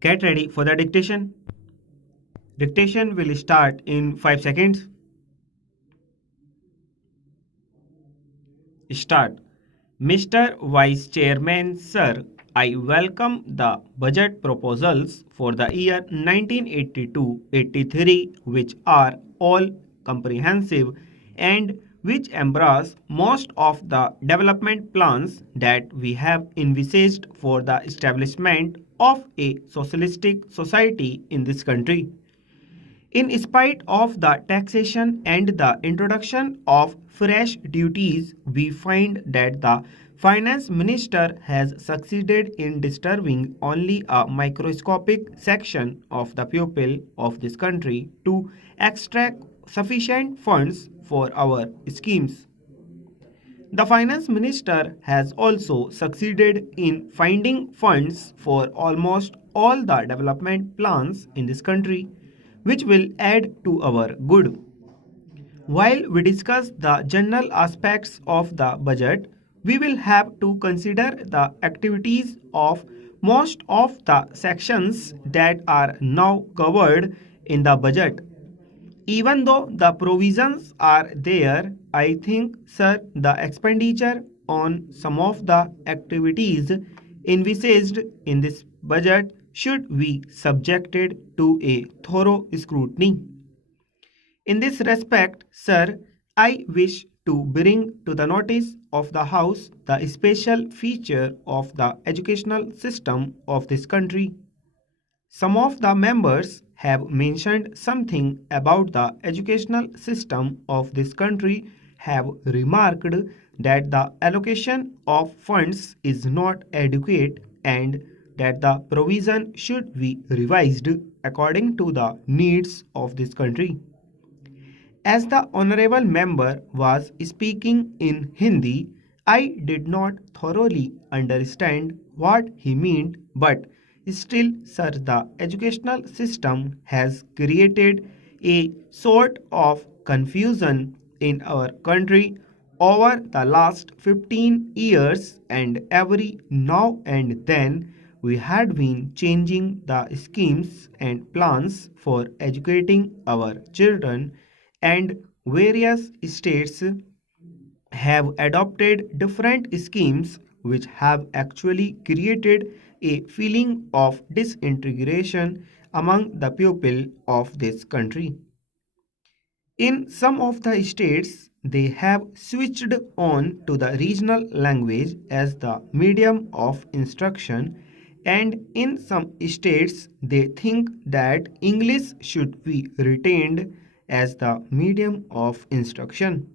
Get ready for the dictation. Dictation will start in 5 seconds. Start. Mr. Vice Chairman, Sir, I welcome the budget proposals for the year 1982-83, which are all comprehensive and which embrace most of the development plans that we have envisaged for the establishment of a socialistic society in this country. In spite of the taxation and the introduction of fresh duties, we find that the finance minister has succeeded in disturbing only a microscopic section of the people of this country to extract sufficient funds for our schemes. The finance minister has also succeeded in finding funds for almost all the development plans in this country, which will add to our good. While we discuss the general aspects of the budget, we will have to consider the activities of most of the sections that are now covered in the budget. Even though the provisions are there, I think, sir, the expenditure on some of the activities envisaged in this budget should be subjected to a thorough scrutiny. In this respect, sir, I wish to bring to the notice of the House the special feature of the educational system of this country. Some of the members have mentioned something about the educational system of this country, have remarked that the allocation of funds is not adequate and that the provision should be revised according to the needs of this country. As the honorable member was speaking in Hindi, I did not thoroughly understand what he meant, but still, sir, the educational system has created a sort of confusion in our country over the last 15 years, and every now and then we had been changing the schemes and plans for educating our children, and various states have adopted different schemes which have actually created a feeling of disintegration among the people of this country. In some of the states, they have switched on to the regional language as the medium of instruction, and in some states, they think that English should be retained as the medium of instruction.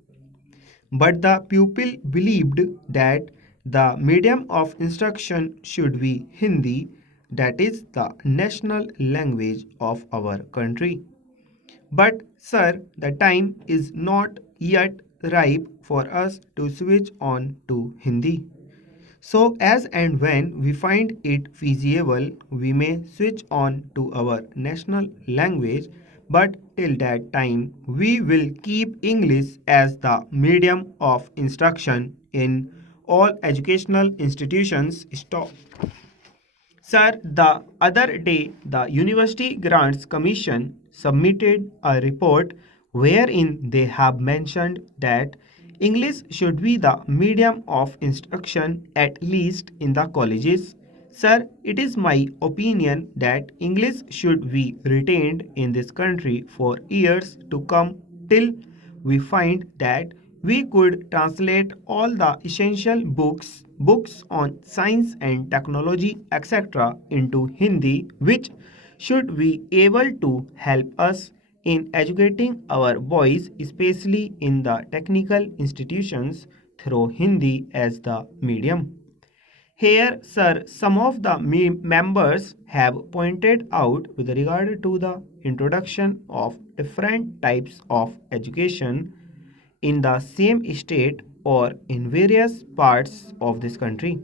But the pupil believed that the medium of instruction should be Hindi, that is the national language of our country. But, sir, the time is not yet ripe for us to switch on to Hindi. So, as and when we find it feasible, we may switch on to our national language, but till that time, we will keep English as the medium of instruction in all educational institutions. Stop. Sir, the other day, the University Grants Commission submitted a report wherein they have mentioned that English should be the medium of instruction at least in the colleges. Sir, it is my opinion that English should be retained in this country for years to come till we find that we could translate all the essential books on science and technology, etc., into Hindi, which should be able to help us in educating our boys, especially in the technical institutions, through Hindi as the medium. Here, sir, some of the members have pointed out with regard to the introduction of different types of education in the same state or in various parts of this country.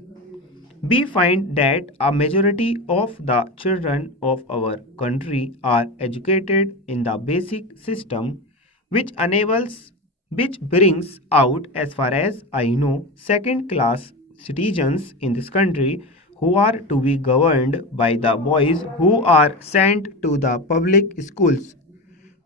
We find that a majority of the children of our country are educated in the basic system, which brings out, as far as I know, second class citizens in this country who are to be governed by the boys who are sent to the public schools.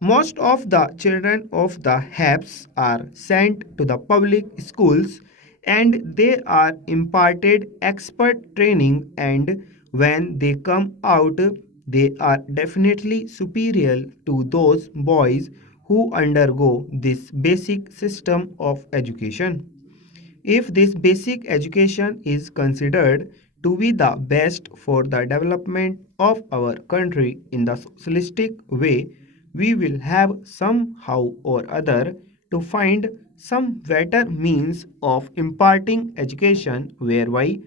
Most of the children of the HAPs are sent to the public schools and they are imparted expert training, and when they come out they are definitely superior to those boys who undergo this basic system of education. If this basic education is considered to be the best for the development of our country in the socialistic way, we will have somehow or other to find some better means of imparting education whereby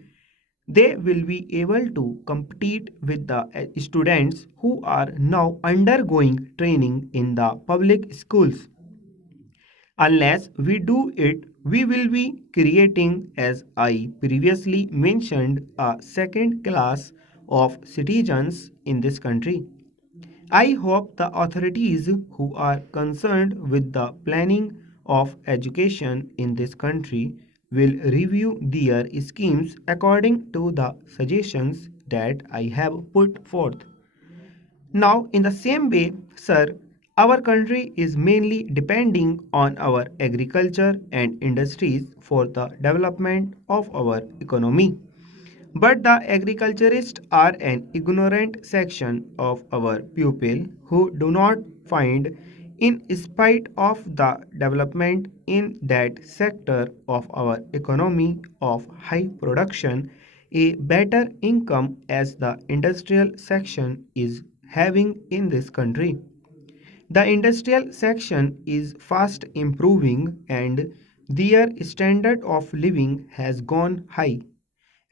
they will be able to compete with the students who are now undergoing training in the public schools. Unless we do it, we will be creating, as I previously mentioned, a second class of citizens in this country. I hope the authorities who are concerned with the planning of education in this country will review their schemes according to the suggestions that I have put forth. Now, in the same way, sir, our country is mainly depending on our agriculture and industries for the development of our economy. But the agriculturists are an ignorant section of our pupil who do not find, in spite of the development in that sector of our economy of high production, a better income as the industrial section is having in this country. The industrial section is fast improving and their standard of living has gone high.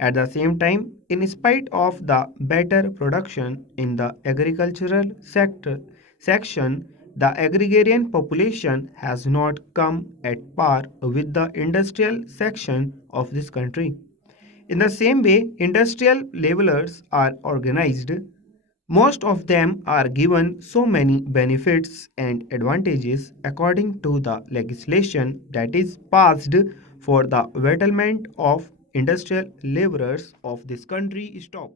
At the same time, in spite of the better production in the agricultural sector section, the agrarian population has not come at par with the industrial section of this country. In the same way, industrial laborers are organized. Most of them are given so many benefits and advantages according to the legislation that is passed for the betterment of industrial laborers of this country. Stop.